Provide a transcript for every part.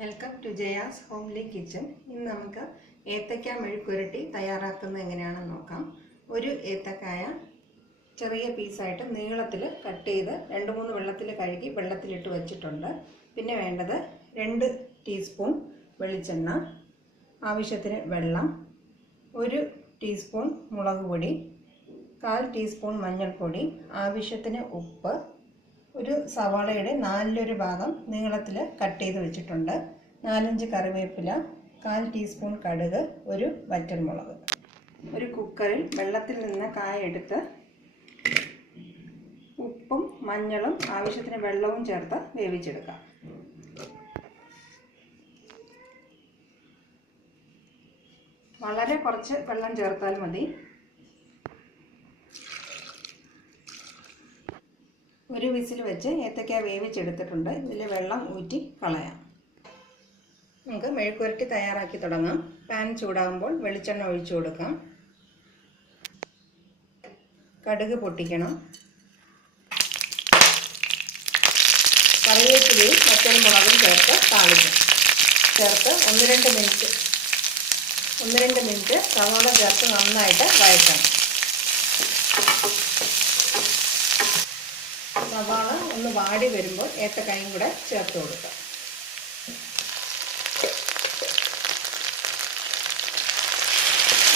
Welcome to Jaya's homely kitchen. ഇന്ന് നമുക്ക് ഏത്തക്ക മെഴുക്കുരട്ടി തയ്യാറാക്കുന്നത് എങ്ങനെയാണെന്ന് നോക്കാം. ഒരു ഏത്തക്കായ ചെറിയ പീസായിട്ട് നീളത്തിൽ കട്ട് ചെയ്ത് 2-3 വെള്ളത്തിൽ കഴുകി വെള്ളത്തിലിട്ട് വെച്ചിട്ടുണ്ട്. പിന്നെ വേണ്ടത് 2 ടീസ്പൂൺ വെളിച്ചെണ്ണ, ആവശ്യത്തിന് വെള്ളം, 1 ടീസ്പൂൺ മുളക് പൊടി, 1/4 ടീസ്പൂൺ മഞ്ഞൾപ്പൊടി, ആവശ്യത്തിന് ഉപ്പ്, ഒരു സവാളയുടെ 4/1 ഭാഗം നീളത്തിൽ കട്ട് ചെയ്ത് വെച്ചിട്ടുണ്ട്, 4-5 കറിവേപ്പില, 1/4 ടീസ്പൂൺ കടുക്, ഒരു വറ്റൽമുളക്. ഒരു കുക്കറിൽ വെള്ളത്തിൽ നിന്ന് കായ എടുത്ത് ഉപ്പും മഞ്ഞളും ആവശ്യത്തിന് വെള്ളവും ചേർത്ത് വേവിച്ചെടുക്കാം. വളരെ കുറച്ച് വെള്ളം ചേർത്താൽ മതി. ഒരു വിസിൽ വെച്ച് ഏത്തക്ക വേവിച്ചെടുത്തിട്ടുണ്ട്. ഇതിൽ വെള്ളം ഊറ്റി കളയാം. നമുക്ക് മെഴുക്കുരട്ടി തയ്യാറാക്കി തുടങ്ങാം. പാൻ ചൂടാകുമ്പോൾ വെളിച്ചെണ്ണ ഒഴിച്ചു കൊടുക്കാം. കടുക് പൊട്ടിക്കണം. കറിവേപ്പിലയും വറ്റൽമുളകും ചേർത്ത് താളിക്കും. ചേർത്ത് 1-2 മിനിറ്റ് സവാള ചേർത്ത് നന്നായിട്ട് വഴറ്റണം. സവാള ഒന്ന് വാടി വരുമ്പോൾ ഏത്തക്കായും കൂടെ ചേർത്ത് കൊടുക്കാം.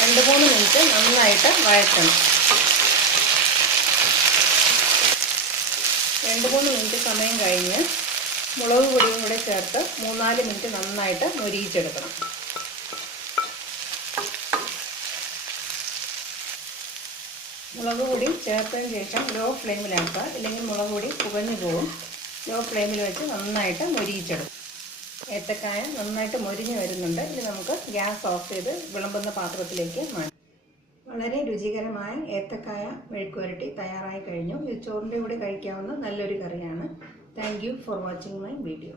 രണ്ട് 3 മിനിറ്റ് നന്നായിട്ട് വഴറ്റണം. 2-3 മിനിറ്റ് സമയം കഴിഞ്ഞ് മുളക് പൊടിയും കൂടെ ചേർത്ത് 3-4 മിനിറ്റ് നന്നായിട്ട് മൊരിയിച്ചെടുക്കണം. മുളക് പൊടി ചേർത്തതിന് ശേഷം ലോ ഫ്ലെയിമിലാക്കുക, ഇല്ലെങ്കിൽ മുളക് പൊടി പുകഞ്ഞു പോകും. ലോ ഫ്ലെയിമിൽ വെച്ച് നന്നായിട്ട് മൊരിയിച്ചെടുക്കും. ഏത്തക്കായ നന്നായിട്ട് മൊരിഞ്ഞ് വരുന്നുണ്ട്. ഇനി നമുക്ക് ഗ്യാസ് ഓഫ് ചെയ്ത് വിളമ്പുന്ന പാത്രത്തിലേക്ക് മാറ്റാം. വളരെ രുചികരമായ ഏത്തക്കായ മെഴുക്കുരട്ടി തയ്യാറായി കഴിഞ്ഞു. ഇത് ചോറിൻ്റെ കൂടെ കഴിക്കാവുന്ന നല്ലൊരു കറിയാണ്. Thank you for watching my video.